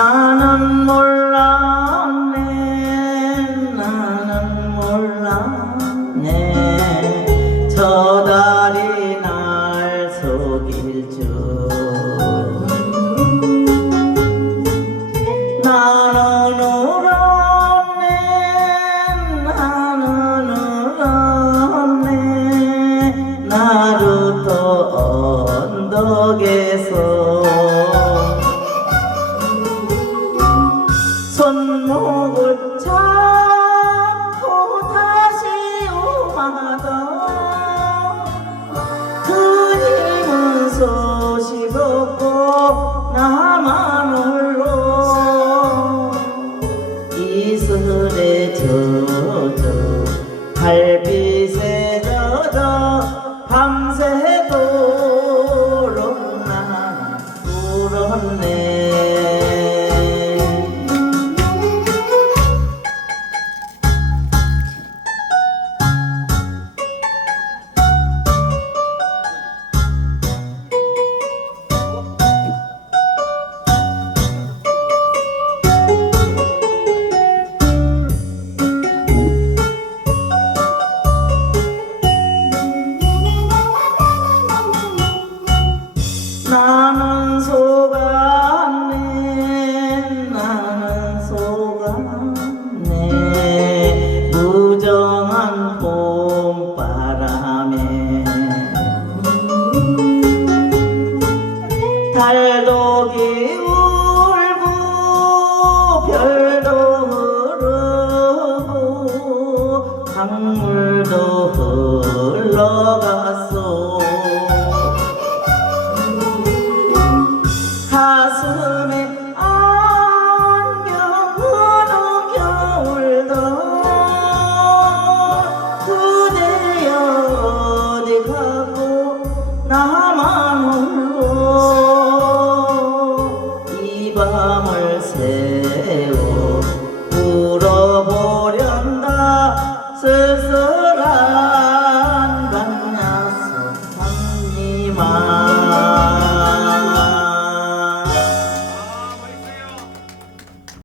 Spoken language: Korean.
나는 몰랐네. 나는 몰랐네. 저 달이 날 속일 줄. 나는 울었네. 나는 울었네. 나루 또 언덕에서 분노를 참고 다시 오마하다. 그 힘은 소식 없고 나만 홀로. 이슬에 젖어 달빛에 젖어 밤새 나는 속았네. 나는 속았네. 무정한 봄바람에. 달도 기울고 별도 흐르고 강물도 흘러갔소 가슴에 안겨우는 겨울도 그대여 어디 가고 나만 홀로 이 밤을 새워 울어보련다 쓸쓸한